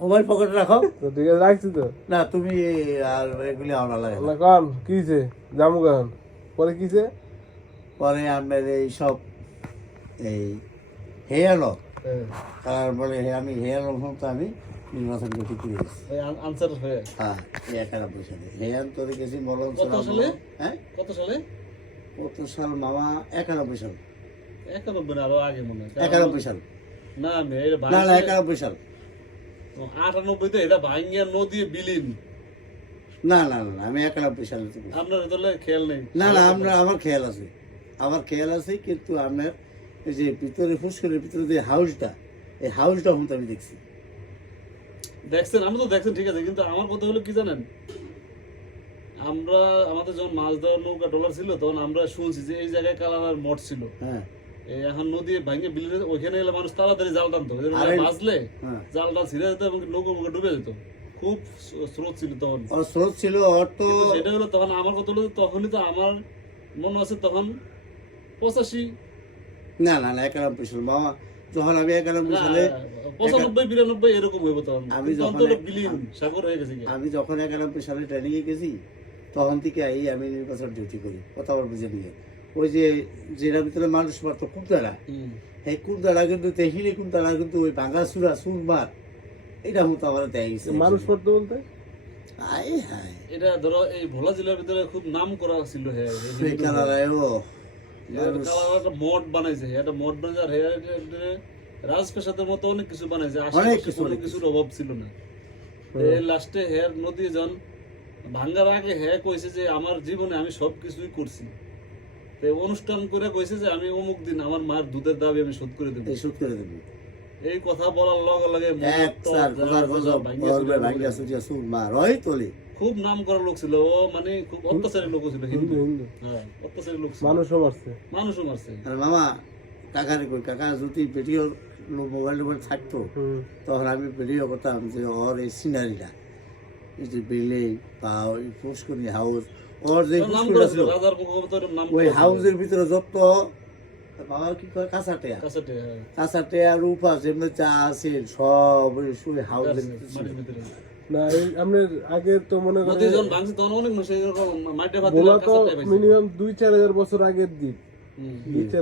Mobile পকেটে রাখো। তো ঠিক আছে রাখছি তো। না তুমি আর এগুলি আনা লাগে না। না কান কিছে জামু গান পরে কিছে পরে আপনার এই সব এই হেয়ালো কালার বলে আমি হেয়ালো তো আমি নির্বাচন করতে পেরে গেছি। আনসার হয়ে হ্যাঁ এই 91 সালে হেয়ান তোরে গেছি মলন কত সালে? হ্যাঁ কত সালে? কত সাল মামা 91 সাল 91 না আরো আগে মনে হয় 91 সাল না আমি এটা না না 91 সাল 98 তে এটা ভাঙ্গিয়া নদী বিলীন না না না আমি 91 সালে তো গেছি। আপনার তাহলে খেয়াল নেই না না আমার খেয়াল আছে কিন্তু আপনার এই যে ভিতরে ফুসকুলের ভিতরে যে হাউসটা এই হাউসটা হতে আমি দেখছি। দেখছেন আমি তো দেখছেন ঠিক আছে কিন্তু আমার কথা হলো কি জানেন আমরা আমাদের যখন মাছ ধরার নৌকা ডলার ছিল তখন আমরা শুনছি যে এই জায়গায় কালার মঠ ছিল হ্যাঁ এই এখন নদী ভাঙে বিলে ওইখানে গেলে মানুষ তাড়াতাড়ি জাল টানতো বাজলে হ্যাঁ জালটা ছিঁড়ে যেত এবং নৌকা মুখে ডুবে যেত খুব স্রোত ছিল তখন ওর স্রোত ছিল ওর তো কিন্তু সেটা হলো তখন আমার কথা হলো তখনই তো আমার মনে আছে তখন 85 না না না 91 সাল মামা যখন আমি 91 সালে 95 92 এরকম হইব তখন আমি তখন যখন তো বিলীন সাগর হয়ে গেছে কি আমি যখন 91 সালে ট্রেনিংয়ে গেছি তখন থেকে এই আমি নির্বাচন ডিউটি করি কথা বল বুঝে নিয়ে ওই যে যেটার ভিতরে মানুষ মারতো কুমতারা এই কুমতারা কিন্তু তেহিলি কুমতারা কিন্তু ওই ভাঙ্গাসুরা সুরমার এটা মতো আমার দেয় গেছে মানুষ পড়তে বলতে আয় হায় এটা ধরো এই ভোলা জেলার ভিতরে খুব নাম করা ছিল হ্যাঁ এই কালারায় ও একটা মঠ বানাইছে একটা মঠ বানাইছে আর রাজপ্রাসাদের মতো অনেক কিছু বানাইছে অনেক আশেপাশে কিছু, কোনো অনেক কিছুর অভাব ছিল না এই লাস্টে হেয়ার নদী জন ভাঙ্গার আগে হ্যাঁ কইছে যে আমার জীবনে আমি সব কিছুই করছি তো অনুষ্ঠান করে কইছে যে আমি অমুক দিন আমার মার দুধের দাবি আমি শোধ করে দেবো এই শুট করে দেবো এই কথা বলার লগে লগে এক চার হাজার গজব বলবে ভাঙ্গা সুজিয়া সুরমার ওই তোলে খুব নাম করা লোক ছিল ও মানে খুব অত্যাচারী লোক ছিল হিন্দু হিন্দু হ্যাঁ অত্যাচারী লোক ছিল মানুষও মারছে মানুষও মারছে আর মামা কাকারে কই কাকা যদি ভিডিও মোবাইল থাকতো তখন আমি ভিডিও করতাম যে ওর এই সিনারিটা এই যে বিল্ডিং বা ওই পুষ্করী হাউস ওর যে নাম পুষ্করী করা ছিল ছিল রাজার মুখোপাধ্যায়ের নাম ওই হাউসের ভিতরে যত বাবা কি করে কাঁচাটিয়া কাছেটে কাঁচাটিয়া রূপা যেমনি চা আছে সব ওই হাউসের ভিতরে ছিল। মাটির ভিতরে না আপনার আগে তো মনে করেন নদী যখন ভাঙছে তখন অনেক মানুষ এরকম মাঠে ভাত ভোলা তো কাঁচাটে পাইছে মিনিমাম 2-4 হাজার বছর আগের দ্বীপ 2-4